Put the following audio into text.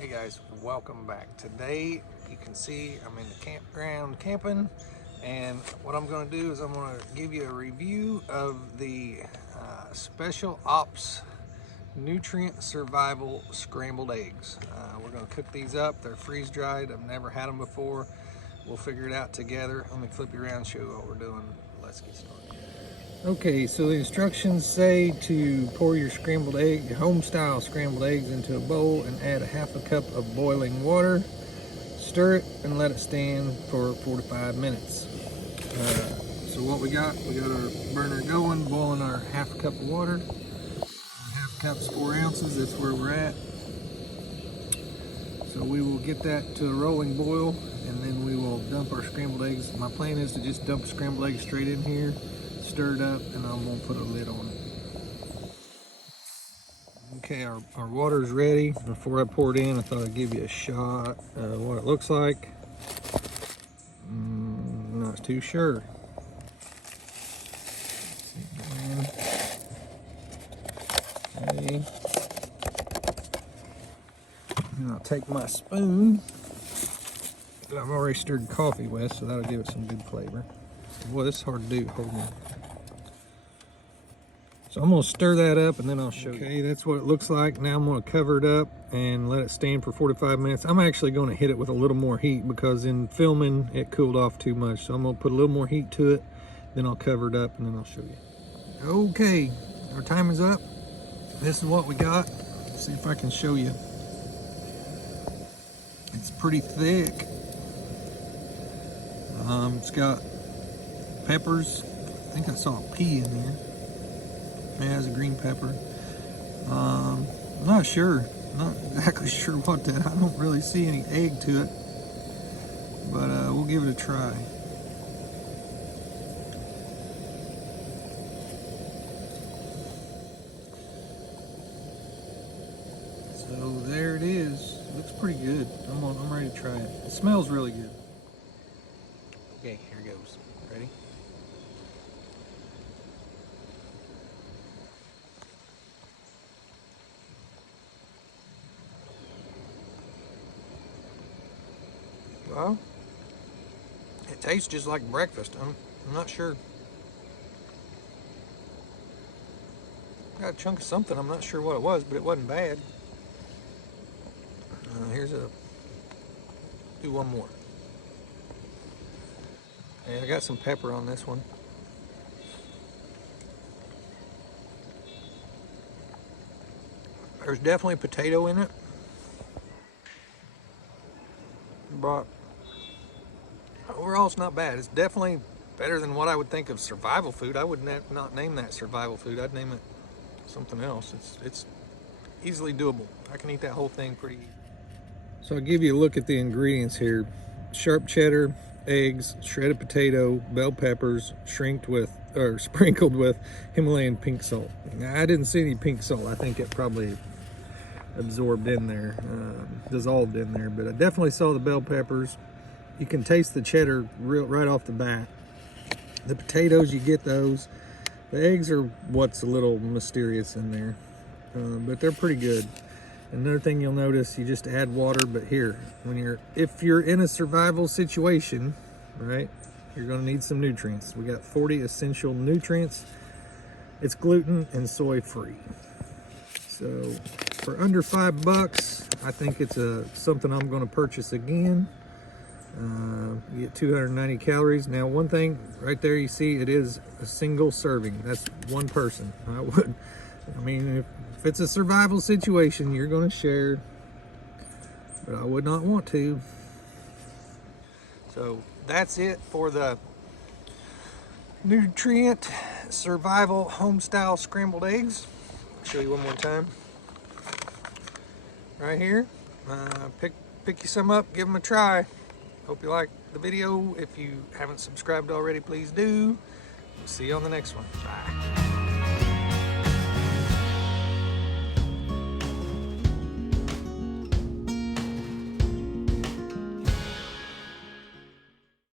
Hey guys, welcome back. Today you can see I'm in the campground camping, and what I'm going to do is I'm going to give you a review of the Special Ops Nutrient Survival Scrambled Eggs. We're going to cook these up. They're freeze dried. I've never had them before. We'll figure it out together. Let me flip you around and show you what we're doing. Let's get started. Okay, so the instructions say to pour your home-style scrambled eggs into a bowl and add a half a cup of boiling water. Stir it and let it stand for 4 to 5 minutes. So what we got our burner going, boiling our half a cup of water. Half a cup's 4 ounces, that's where we're at. So we will get that to a rolling boil, and then we will dump our scrambled eggs. My plan is to just dump scrambled eggs straight in here, stir it up, and I'm gonna put a lid on it. Okay, our water's ready. Before I pour it in, I thought I'd give you a shot of what it looks like. Not too sure. Okay. And I'll take my spoon that I've already stirred coffee with, so that'll give it some good flavor. Boy, this is hard to do. Hold on. So I'm going to stir that up and then I'll show you. Okay, that's what it looks like. Now I'm going to cover it up and let it stand for 45 minutes. I'm actually going to hit it with a little more heat because in filming it cooled off too much. So I'm going to put a little more heat to it, then I'll cover it up and then I'll show you. Okay, our time is up. This is what we got. Let's see if I can show you. It's pretty thick. It's got peppers. I think I saw a pea in there. Yeah, it has a green pepper. I'm not sure. Not exactly sure what that. I don't really see any egg to it, but we'll give it a try. So there it is. It looks pretty good. I'm ready to try it. It smells really good. Okay, here goes. Ready? Well, it tastes just like breakfast. I'm not sure. Got a chunk of something. I'm not sure what it was, but it wasn't bad. Do one more. And I got some pepper on this one. There's definitely potato in it, but overall it's not bad. It's definitely better than what I would think of survival food. I would not name that survival food. I'd name it something else. It's easily doable. I can eat that whole thing pretty easy. So I'll give you a look at the ingredients here. Sharp cheddar, eggs, shredded potato, bell peppers, sprinkled with Himalayan pink salt. Now, I didn't see any pink salt. I think it probably absorbed in there, dissolved in there, but I definitely saw the bell peppers. You can taste the cheddar right off the bat. The potatoes, you get those. The eggs are what's a little mysterious in there, but they're pretty good. Another thing you'll notice, you just add water, but here, if you're in a survival situation, right, you're gonna need some nutrients. We got 40 essential nutrients. It's gluten and soy free. So for under $5, I think it's something I'm gonna purchase again. You get 290 calories. Now, one thing right there, you see it is a single serving. That's one person. I mean, if it's a survival situation, you're going to share, but I would not want to. So that's it for the Nutrient Survival-Homestyle Scrambled Eggs. I'll show you one more time. Right here. Pick you some up, give them a try. Hope you liked the video. If you haven't subscribed already, please do. See you on the next one. Bye.